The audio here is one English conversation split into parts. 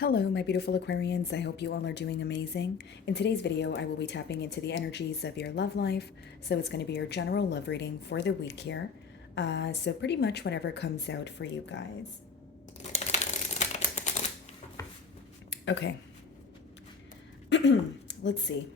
Hello, my beautiful Aquarians. I hope you all are doing amazing. In today's video, I will be tapping into the energies of your love life. So it's going to be your general love reading for the week here. So pretty much whatever comes out for you guys. Okay. Let's see.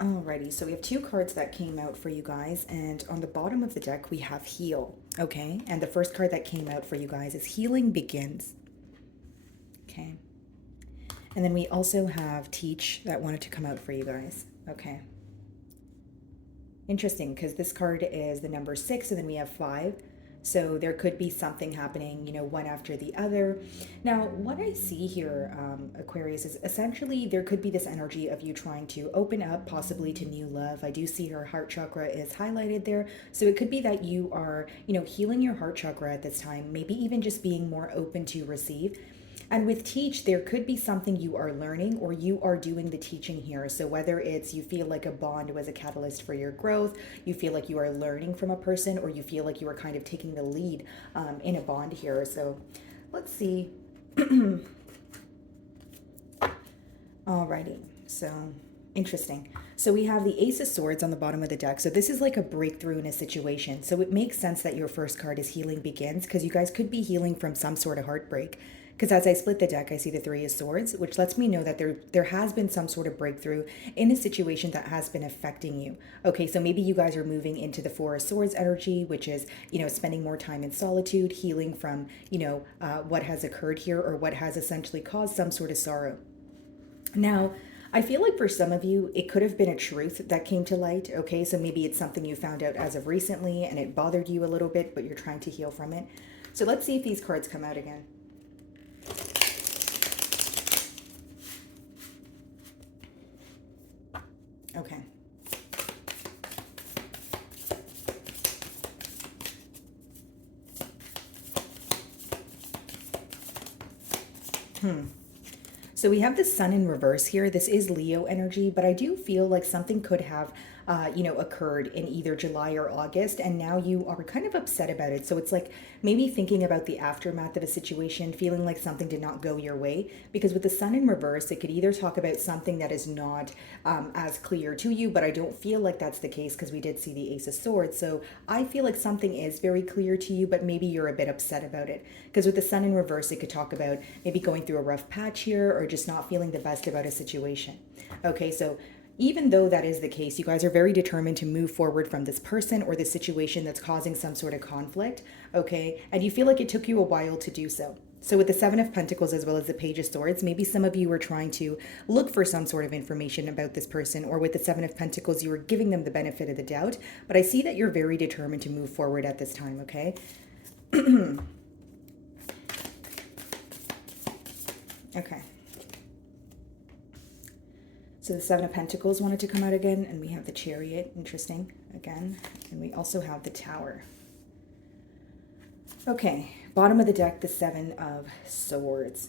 Alrighty, so we have two cards that came out for you guys, and on the bottom of the deck we have Heal, okay? And the first card that came out for you guys is Healing Begins, okay? And then we also have Teach that wanted to come out for you guys, okay? Interesting, because this card is the number 6, and then we have 5. So there could be something happening, one after the other. Now, what I see here, Aquarius, is essentially there could be this energy of you trying to open up possibly to new love. I do see your heart chakra is highlighted there. So it could be that you are, healing your heart chakra at this time, maybe even just being more open to receive. And with Teach, there could be something you are learning or you are doing the teaching here. So whether it's you feel like a bond was a catalyst for your growth, you feel like you are learning from a person, or you feel like you are kind of taking the lead in a bond here. So let's see. Alrighty, so interesting. So we have the Ace of Swords on the bottom of the deck. So this is like a breakthrough in a situation. So it makes sense that your first card is Healing Begins, because you guys could be healing from some sort of heartbreak. Because as I split the deck, I see the Three of Swords, which lets me know that there has been some sort of breakthrough in a situation that has been affecting you. Okay, so maybe you guys are moving into the Four of Swords energy, which is, spending more time in solitude, healing from, what has occurred here or what has essentially caused some sort of sorrow. Now, I feel like for some of you, it could have been a truth that came to light, okay? So maybe it's something you found out as of recently and it bothered you a little bit, but you're trying to heal from it. So let's see if these cards come out again. Okay. So we have the Sun in reverse here. This is Leo energy, but I do feel like something could have, occurred in either July or August, and now you are kind of upset about it. So it's like maybe thinking about the aftermath of a situation, feeling like something did not go your way. Because with the Sun in reverse, it could either talk about something that is not as clear to you, but I don't feel like that's the case because we did see the Ace of Swords. So I feel like something is very clear to you, but maybe you're a bit upset about it. Because with the Sun in reverse, it could talk about maybe going through a rough patch here or just not feeling the best about a situation. Okay, so even though that is the case, you guys are very determined to move forward from this person or the situation that's causing some sort of conflict, okay? And you feel like it took you a while to do so. So with the Seven of Pentacles as well as the Page of Swords, maybe some of you were trying to look for some sort of information about this person, or with the Seven of Pentacles, you were giving them the benefit of the doubt. But I see that you're very determined to move forward at this time, okay? Okay. So the Seven of Pentacles wanted to come out again, and we have the Chariot, interesting, again. And we also have the Tower. Okay, bottom of the deck, the Seven of Swords.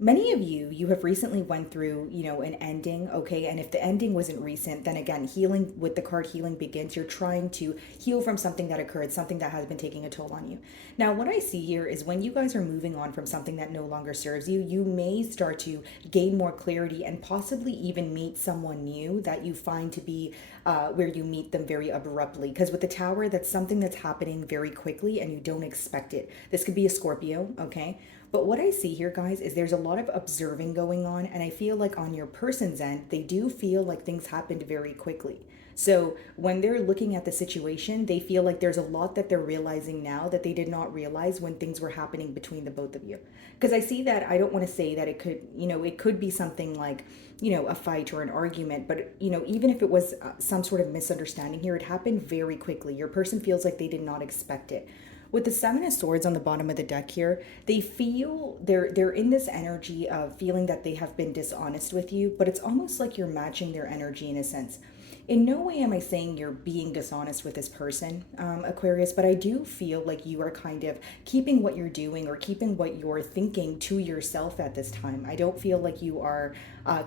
Many of you have recently went through, an ending, okay? And if the ending wasn't recent, then again, healing with the card Healing Begins, you're trying to heal from something that occurred, something that has been taking a toll on you. Now, what I see here is when you guys are moving on from something that no longer serves you, you may start to gain more clarity and possibly even meet someone new that you find to be where you meet them very abruptly. Because with the Tower, that's something that's happening very quickly and you don't expect it. This could be a Scorpio, okay? But what I see here, guys, is there's a lot of observing going on. And I feel like on your person's end, they do feel like things happened very quickly. So when they're looking at the situation, they feel like there's a lot that they're realizing now that they did not realize when things were happening between the both of you. Because I see that, I don't want to say that it could, it could be something like, a fight or an argument. But, even if it was some sort of misunderstanding here, it happened very quickly. Your person feels like they did not expect it. With the Seven of Swords on the bottom of the deck here, they feel they're in this energy of feeling that they have been dishonest with you, but it's almost like you're matching their energy in a sense. in no way am I saying you're being dishonest with this person, Aquarius, but I do feel like you are kind of keeping what you're doing or keeping what you're thinking to yourself at this time. I don't feel like you are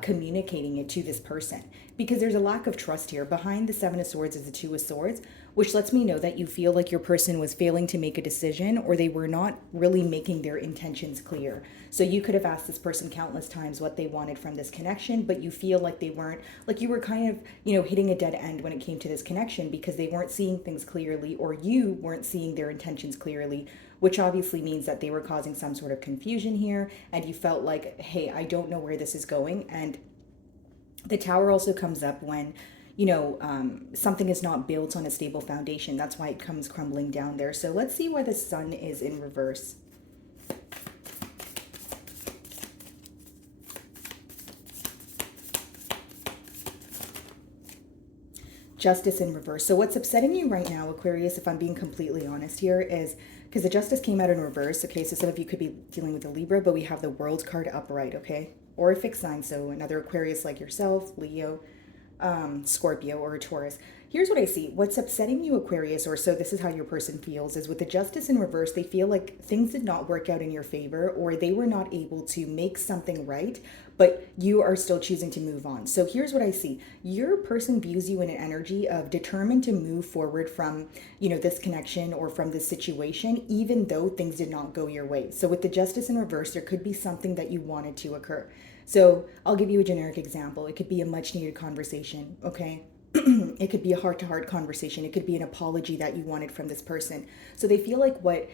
communicating it to this person because there's a lack of trust here. Behind the Seven of Swords is the Two of Swords, which lets me know that you feel like your person was failing to make a decision or they were not really making their intentions clear. So you could have asked this person countless times what they wanted from this connection, but you feel like they weren't, like you were kind of, hitting a dead end when it came to this connection because they weren't seeing things clearly or you weren't seeing their intentions clearly, which obviously means that they were causing some sort of confusion here and you felt like, hey, I don't know where this is going. And the Tower also comes up when something is not built on a stable foundation. That's why it comes crumbling down there. So let's see why the Sun is in reverse. Justice in reverse. So what's upsetting you right now, Aquarius, if I'm being completely honest here, is because the Justice came out in reverse. Okay, so some of you could be dealing with a Libra, but we have the World card upright, okay? Or a fixed sign, so another Aquarius like yourself, Leo, Scorpio, or a Taurus. Here's what I see. What's upsetting you, Aquarius, or so this is how your person feels, is with the Justice in reverse, they feel like things did not work out in your favor or they were not able to make something right, but you are still choosing to move on. So here's what I see. Your person views you in an energy of determined to move forward from, this connection or from this situation, even though things did not go your way. So with the Justice in reverse, there could be something that you wanted to occur. So I'll give you a generic example. It could be a much needed conversation, okay? It could be a heart-to-heart conversation. It could be an apology that you wanted from this person. So they feel like what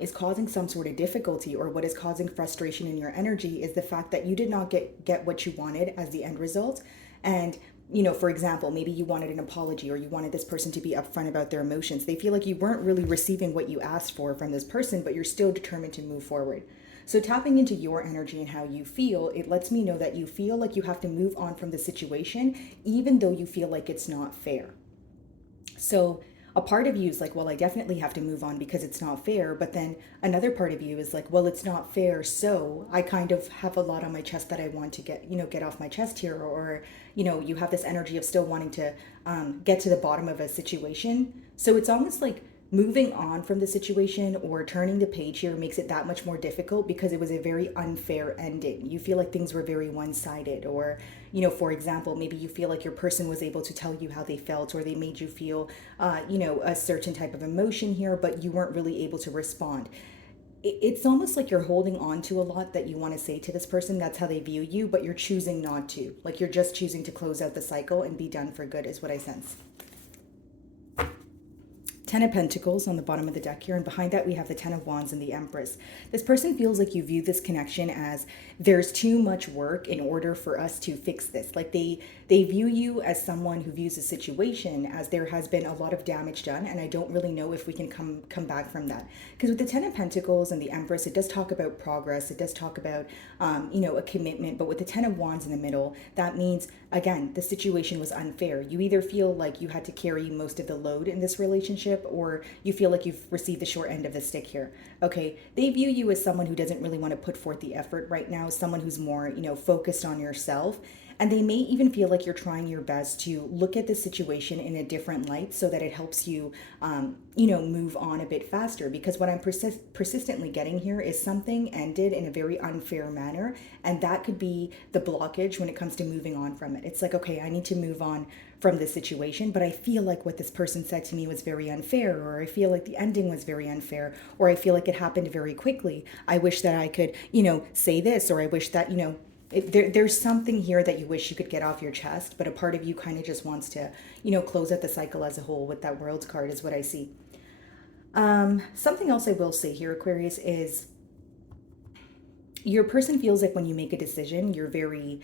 is causing some sort of difficulty or what is causing frustration in your energy is the fact that you did not get what you wanted as the end result. And for example, maybe you wanted an apology or you wanted this person to be upfront about their emotions. They feel like you weren't really receiving what you asked for from this person, but you're still determined to move forward. So tapping into your energy and how you feel, it lets me know that you feel like you have to move on from the situation, even though you feel like it's not fair. So a part of you is like, well, I definitely have to move on because it's not fair. But then another part of you is like, well, it's not fair. So I kind of have a lot on my chest that I want to get off my chest here. Or, you have this energy of still wanting to get to the bottom of a situation. So it's almost like moving on from the situation or turning the page here makes it that much more difficult because it was a very unfair ending. You feel like things were very one-sided, or for example, maybe you feel like your person was able to tell you how they felt or they made you feel a certain type of emotion here, but you weren't really able to respond. It's almost like you're holding on to a lot that you want to say to this person. That's how they view you, but you're choosing not to. Like you're just choosing to close out the cycle and be done for good is what I sense. Ten of Pentacles on the bottom of the deck here, and behind that we have the Ten of Wands and the Empress. This person feels like you view this connection as there's too much work in order for us to fix this. Like they view you as someone who views the situation as there has been a lot of damage done, and I don't really know if we can come back from that. Because with the Ten of Pentacles and the Empress, it does talk about progress, it does talk about a commitment, but with the Ten of Wands in the middle, that means again the situation was unfair. You either feel like you had to carry most of the load in this relationship, or you feel like you've received the short end of the stick here. Okay, they view you as someone who doesn't really want to put forth the effort right now, someone who's more, focused on yourself. And they may even feel like you're trying your best to look at the situation in a different light so that it helps you, move on a bit faster. Because what I'm persistently getting here is something ended in a very unfair manner. And that could be the blockage when it comes to moving on from it. It's like, okay, I need to move on from this situation, but I feel like what this person said to me was very unfair, or I feel like the ending was very unfair, or I feel like it happened very quickly. I wish that I could, say this, or I wish that, there's something here that you wish you could get off your chest, but a part of you kind of just wants to, close out the cycle as a whole with that World card is what I see. Something else I will say here, Aquarius, is your person feels like when you make a decision, you're very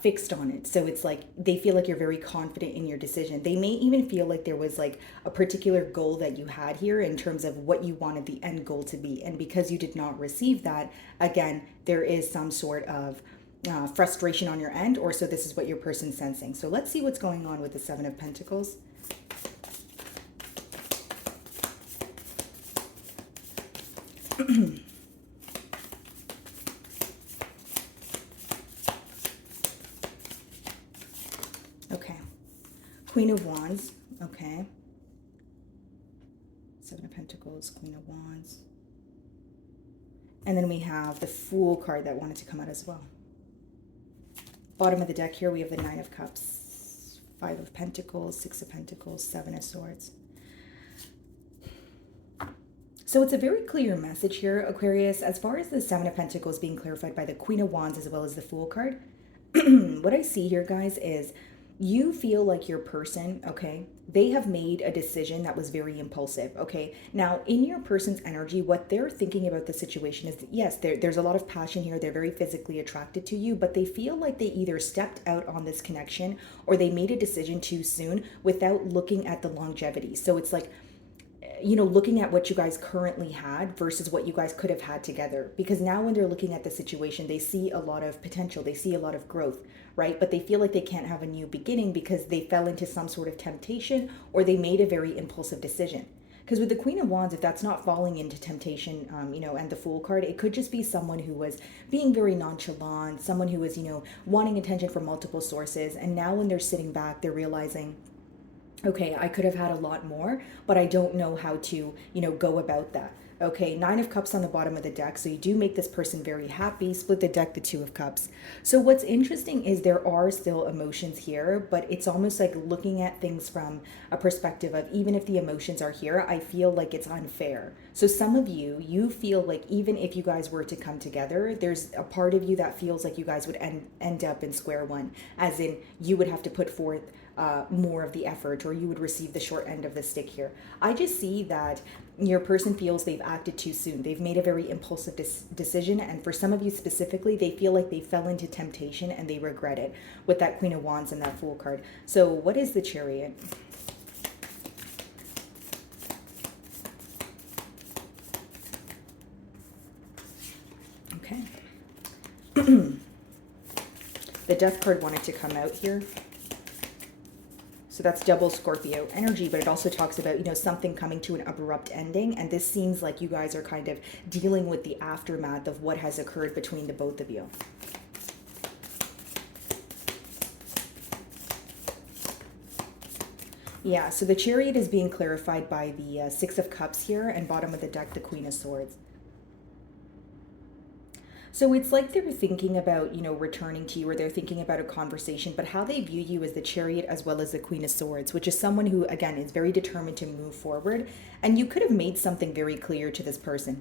fixed on it. So it's like they feel like you're very confident in your decision. They may even feel like there was like a particular goal that you had here in terms of what you wanted the end goal to be. And because you did not receive that, again, there is some sort of frustration on your end, or so this is what your person's sensing. So let's see what's going on with the Seven of Pentacles. Queen of Wands. Okay. Seven of Pentacles, Queen of Wands. And then we have the Fool card that wanted to come out as well. Bottom of the deck here, we have the Nine of Cups, Five of Pentacles, Six of Pentacles, Seven of Swords. So it's a very clear message here, Aquarius, as far as the Seven of Pentacles being clarified by the Queen of Wands as well as the Fool card. What I see here, guys, is you feel like your person, okay, they have made a decision that was very impulsive, okay? Now, in your person's energy, what they're thinking about the situation is, yes, there's a lot of passion here. They're very physically attracted to you, but they feel like they either stepped out on this connection or they made a decision too soon without looking at the longevity. So it's like, you know, looking at what you guys currently had versus what you guys could have had together. Because now when they're looking at the situation, they see a lot of potential. They see a lot of growth, right? But they feel like they can't have a new beginning because they fell into some sort of temptation or they made a very impulsive decision. Because with the Queen of Wands, if that's not falling into temptation, you know, and the Fool card, it could just be someone who was being very nonchalant, someone who was, you know, wanting attention from multiple sources. And now when they're sitting back, they're realizing, okay, I could have had a lot more, but I don't know how to, you know, go about that. Okay, Nine of Cups on the bottom of the deck. So you do make this person very happy. Split the deck, the Two of Cups. So what's interesting is there are still emotions here, but it's almost like looking at things from a perspective of, even if the emotions are here, I feel like it's unfair. So some of you, you feel like even if you guys were to come together, there's a part of you that feels like you guys would end up in square one, as in you would have to put forth more of the effort, or you would receive the short end of the stick here. I just see that your person feels they've acted too soon. They've made a very impulsive decision. And for some of you specifically, they feel like they fell into temptation and they regret it with that Queen of Wands and that Fool card. So what is the Chariot? Okay. The Death card wanted to come out here. So that's double Scorpio energy, but it also talks about, you know, something coming to an abrupt ending. And this seems like you guys are kind of dealing with the aftermath of what has occurred between the both of you. Yeah, so the Chariot is being clarified by the Six of Cups here, and bottom of the deck, the Queen of Swords. So it's like they're thinking about, you know, returning to you, or they're thinking about a conversation, but how they view you as the Chariot as well as the Queen of Swords, which is someone who, again, is very determined to move forward. And you could have made something very clear to this person.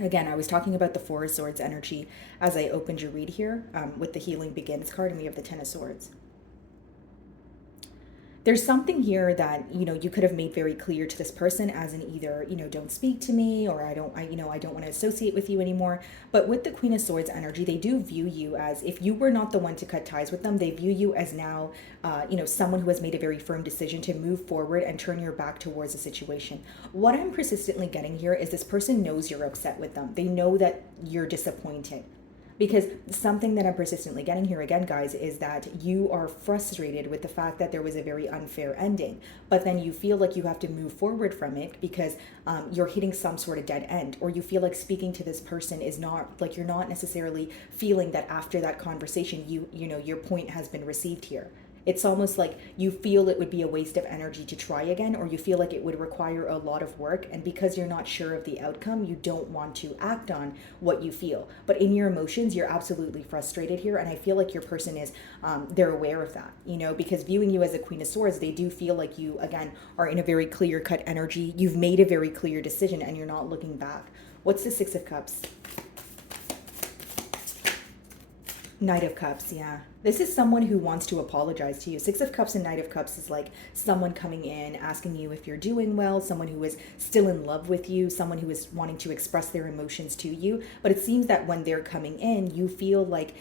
Again, I was talking about the Four of Swords energy as I opened your read here with the Healing Begins card, and we have the Ten of Swords. There's something here that, you know, you could have made very clear to this person, as in either, you know, don't speak to me, or I don't want to associate with you anymore. But with the Queen of Swords energy, they do view you as, if you were not the one to cut ties with them, they view you as now, you know, someone who has made a very firm decision to move forward and turn your back towards the situation. What I'm persistently getting here is this person knows you're upset with them. They know that you're disappointed. Because something that I'm persistently getting here again, guys, is that you are frustrated with the fact that there was a very unfair ending. But then you feel like you have to move forward from it because you're hitting some sort of dead end. Or you feel like speaking to this person is not, like, you're not necessarily feeling that after that conversation, you know, your point has been received here. It's almost like you feel it would be a waste of energy to try again, or you feel like it would require a lot of work. And because you're not sure of the outcome, you don't want to act on what you feel. But in your emotions, you're absolutely frustrated here. And I feel like your person is, they're aware of that, you know, because viewing you as a Queen of Swords, they do feel like you, again, are in a very clear-cut energy. You've made a very clear decision and you're not looking back. What's the Six of Cups? Knight of Cups, yeah. This is someone who wants to apologize to you. Six of Cups and Knight of Cups is like someone coming in, asking you if you're doing well, someone who is still in love with you, someone who is wanting to express their emotions to you. But it seems that when they're coming in, you feel like,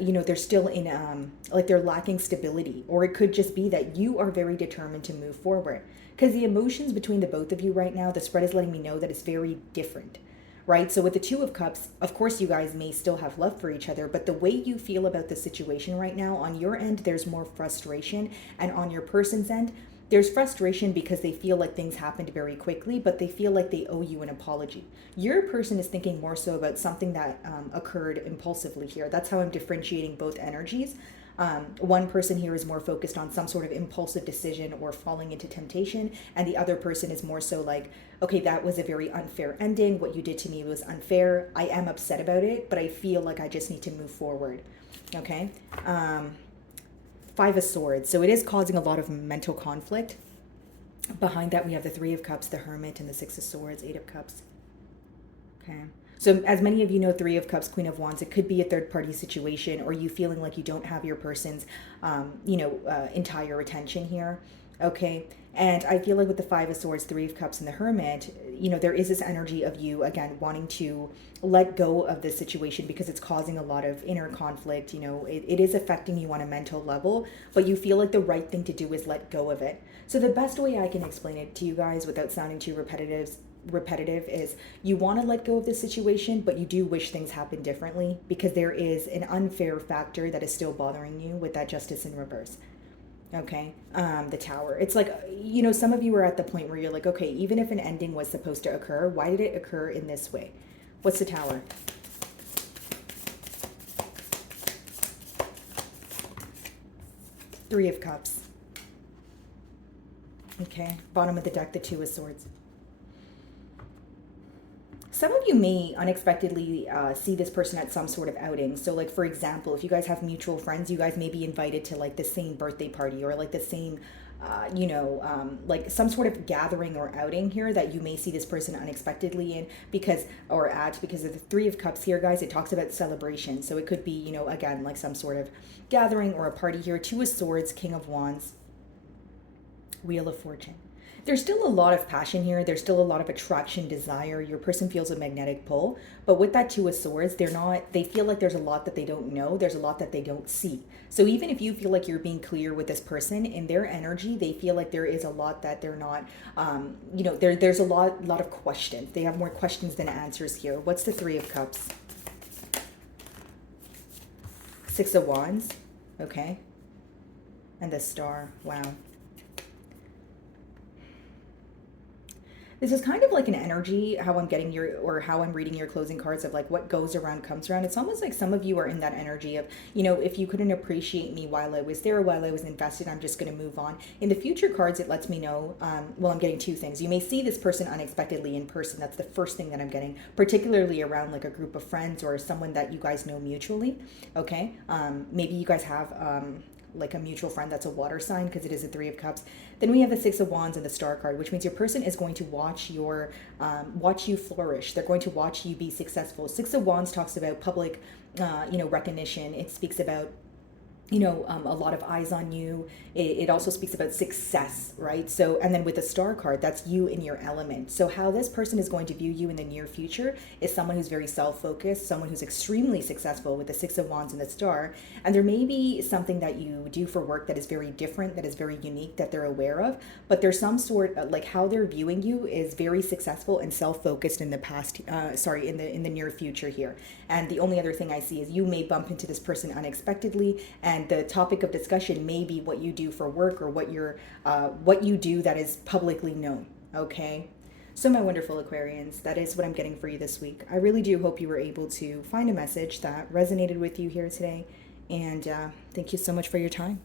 you know, they're still in, like they're lacking stability. Or it could just be that you are very determined to move forward. Because the emotions between the both of you right now, the spread is letting me know that it's very different. Right? So with the Two of Cups, of course, you guys may still have love for each other, but the way you feel about the situation right now, on your end, there's more frustration. And on your person's end, there's frustration because they feel like things happened very quickly, but they feel like they owe you an apology. Your person is thinking more so about something that occurred impulsively here. That's how I'm differentiating both energies. One person here is more focused on some sort of impulsive decision or falling into temptation, and the other person is more so like, okay, that was a very unfair ending. What you did to me was unfair. I am upset about it, but I feel like I just need to move forward. Okay. Five of Swords. So it is causing a lot of mental conflict. Behind that, we have the Three of Cups, the Hermit, and the Six of Swords, Eight of Cups. Okay. So as many of you know, Three of Cups, Queen of Wands, it could be a third party situation or you feeling like you don't have your person's, entire attention here. Okay. And I feel like with the Five of Swords, Three of Cups, and the Hermit, there is this energy of you, again, wanting to let go of this situation because it's causing a lot of inner conflict. It is affecting you on a mental level, but you feel like the right thing to do is let go of it. So the best way I can explain it to you guys without sounding too repetitive is you want to let go of the situation, but you do wish things happened differently because there is an unfair factor that is still bothering you with that Justice in reverse. Okay. The Tower. It's like, some of you are at the point where you're like, okay, even if an ending was supposed to occur, why did it occur in this way? What's the Tower? Three of Cups. Okay. Bottom of the deck, the Two of Swords. Some of you may unexpectedly see this person at some sort of outing. So like, for example, if you guys have mutual friends, you guys may be invited to like the same birthday party or like the same, like some sort of gathering or outing here that you may see this person unexpectedly in because of the Three of Cups here, guys. It talks about celebration. So it could be, again, like some sort of gathering or a party here. Two of Swords, King of Wands, Wheel of Fortune. There's still a lot of passion here. There's still a lot of attraction, desire. Your person feels a magnetic pull. But with that Two of Swords, they feel like there's a lot that they don't know. There's a lot that they don't see. So even if you feel like you're being clear with this person, in their energy, they feel like there is a lot that they're not, there's a lot of questions. They have more questions than answers here. What's the Three of Cups? Six of Wands. Okay. And the Star. Wow. This is kind of like an energy, how I'm getting how I'm reading your closing cards of like what goes around comes around. It's almost like some of you are in that energy of, if you couldn't appreciate me while I was there, while I was invested, I'm just going to move on. In the future cards, it lets me know, I'm getting two things. You may see this person unexpectedly in person. That's the first thing that I'm getting, particularly around like a group of friends or someone that you guys know mutually. Okay. Maybe you guys have, like a mutual friend that's a water sign because it is a Three of Cups. Then we have the Six of Wands and the Star card, which means your person is going to watch you flourish. They're going to watch you be successful. Six of Wands talks about public, recognition. It speaks about a lot of eyes on you. It also speaks about success, right? So, and then with the Star card, that's you in your element. So how this person is going to view you in the near future is someone who's very self-focused, someone who's extremely successful with the Six of Wands and the Star. And there may be something that you do for work that is very different, that is very unique, that they're aware of, but there's some sort of, like how they're viewing you is very successful and self-focused in the past, in the near future here. And the only other thing I see is you may bump into this person unexpectedly, and the topic of discussion may be what you do for work or what you do that is publicly known. Okay. So my wonderful Aquarians, that is what I'm getting for you this week. I really do hope you were able to find a message that resonated with you here today. And thank you so much for your time.